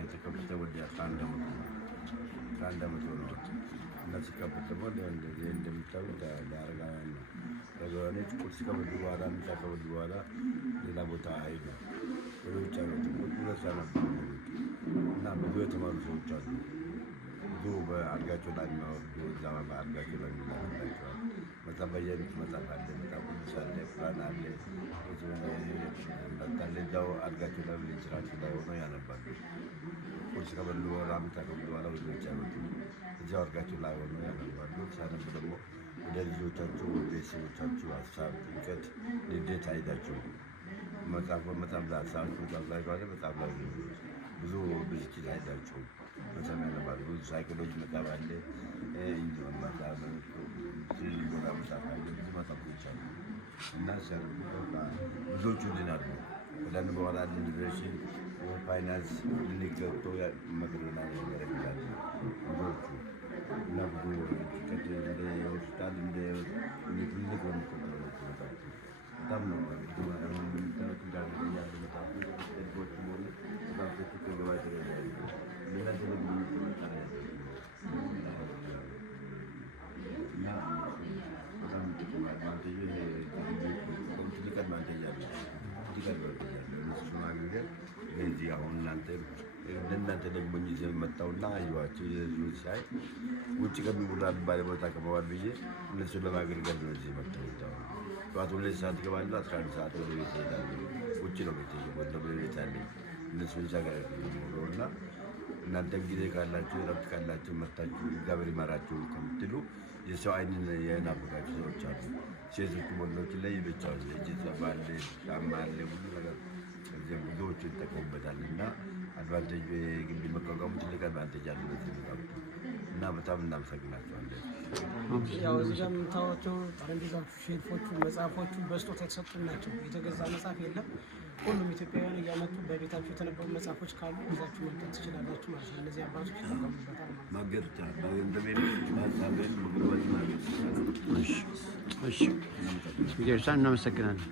የተከፈተ ወደ 11 ዓመት ሆነዋል። እና ሲከፈት ደግሞ እንደምታዩት ለአረጋውያን ነው። አረጋውያኖች ቁርስ ከበሉ በኋላ ምሳ ከበሉ በኋላ ሌላ ቦታ አይሄዱም። ወደ ውጭ አይወጡም። ሁለት ነበር እና ብዙ የተማሩ ሰዎች አሉ። ብዙ በአልጋቸው ላይ የሚያወርዱ እዛ በአልጋቸው ላይ የሚላክላቸዋል። መጽሐፍ በየቤቱ መጽሐፍ አለ፣ መጽሐፍ ቅዱስ አለ፣ ቁርአን አለ። እዛው አልጋቸው ላይ ስራቸው ላይ ሆነው ያነባሉ። ቁርስ ከበሉ በኋላ ምሳ ከበሉ በኋላ ወደ ውጭ አይወጡም። እዚያው አልጋቸው ላይ ሆነው ያነባሉ። ሲያነቡ ደግሞ ወደ ልጆቻቸው ወደ ቤተሰቦቻቸው ሀሳብ፣ ጭንቀት፣ ንዴት አይዛቸውም። መጽሐፍ ላይ ሀሳብ ላይ ከሆነ መጽሐፍ ላይ ብዙ ብስጭት አይዛቸውም። መጽሐፍ ያነባሉ። ብዙ ሳይኮሎጂ መጽሐፍ አለ፣ ኢንጂነር መጽሐፍ፣ ሊጎራ መጽሐፍ አለ። ብዙ መጽሐፎች አሉ እና ብዙዎቹ ድናሉ። ከዳን በኋላ ዲፕሬሽን፣ ፋይናንስ ልንገብቶ መግደና ያደርጋል ብዙዎቹ እና ብዙ ጭንቀት እንደ ሆስፒታል እንደ ክሊኒክ በሚቆጠሩ በጣም ነው እንደምታዩት እንዳለ ያለ መጽሐፍ ህጎች ሆኑ መጽሐፎቹ ከገባ ሌላ ስለዚህ አሁን እናንተ ደግሞ ይዘ መጣውና አየኋቸው የህዝቦች ሳይ ውጭ ከሚውላሉ ባለቦታ ከመዋል ብዬ እነሱን ለማገልገል ነው እዚህ መጣው። ጠዋት 2 ሰዓት እገባለሁ፣ 11 ሰዓት ወደ ቤት እሄዳለሁ። ውጭ ነው ቤት ወደ ቤት አለኝ። እነሱን ሲያገለግሉ ነው እና እናንተም ጊዜ ካላችሁ ረፍት ካላችሁ መታችሁ እግዚአብሔር ይማራችሁ ከምትሉ የሰው አይንን የናፈቃችሁ ሰዎች አሉ። ሴቶቹ ወንዶች ላይ ይበቻሉ። እጅ ተባለ ሻማ አለ ብዙ ነገር እዚያም ብዙዎቹ ይጠቀሙበታል እና አድቫንቴጅ ግቢ መቋቋሙ ትልቅ አድቫንቴጅ አለ በዚህ መጣጡ እና በጣም እናመሰግናቸዋለን። ያው እዚህ ጋር የምታዩቸው ጠረጴዛዎቹ፣ ሼልፎቹ፣ መጽሐፎቹ በስጦታ የተሰጡ ናቸው። የተገዛ መጽሐፍ የለም። ሁሉም ኢትዮጵያውያን እያመጡ በቤታቸው የተነበቡ መጽሐፎች ካሉ ይዛችሁ መምጣት ትችላላችሁ ማለት ነው። እነዚህ አባቶች ይጠቀሙበታል ማለት ነው። ማገር ይቻላል። እንደቤት ማሳበን ምግቦች ማገር ይቻላል። እሺ እናመሰግናለን።